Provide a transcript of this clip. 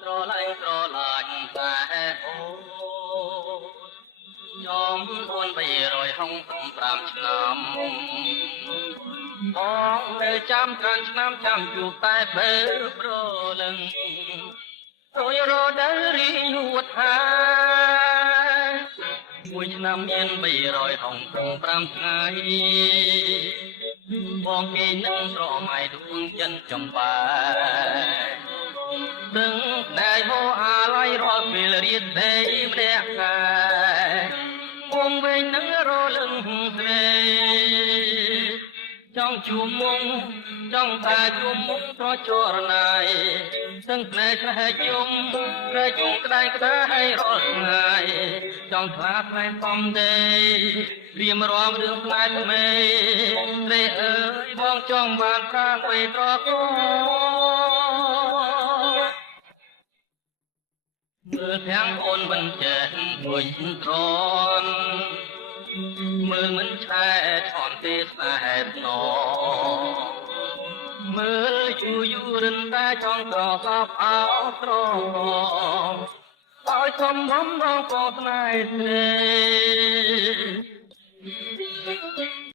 ត្រឡាញ់ត្រឡាញ់តែអូខ្ញុំអូន365ឆ្នាំបងនៅចាំកានឆ្នាំចាំជួបតែបើប្រលឹងរួយរដូវរីងហួតហើយមួយឆ្នាំមាន365ថ្ងៃបងគេនឹងស្រមៃដួងចិនចំបាដឹងតែហោអាឡ័យរាល់ពេលរៀនទេម្នាក់ហើយមុំវិញនឹងរលឹងស្រីចង់ជួមមុំចង់តែជួមមុំប្រចរណៃសឹងភ្នែកស្រែកយំស្រែកយំក្តែងក្តែឲ្យរាល់ថ្ងៃចង់ខ្លាចផ្លែកំទេរៀមរំរឿងផ្លែថ្មីទេអើយបងចង់បានប្រាំងពេលត្រកមើលទាំងអូនមិនចេះមួយត្រន់មើលមិនឆែឆន់ទេស្នេហ៍ណមើលយូរយូររិនតែចង់ក្រសបអោត្រង់ឲ្យធំបំរងក៏ស្នេហ៍ទេ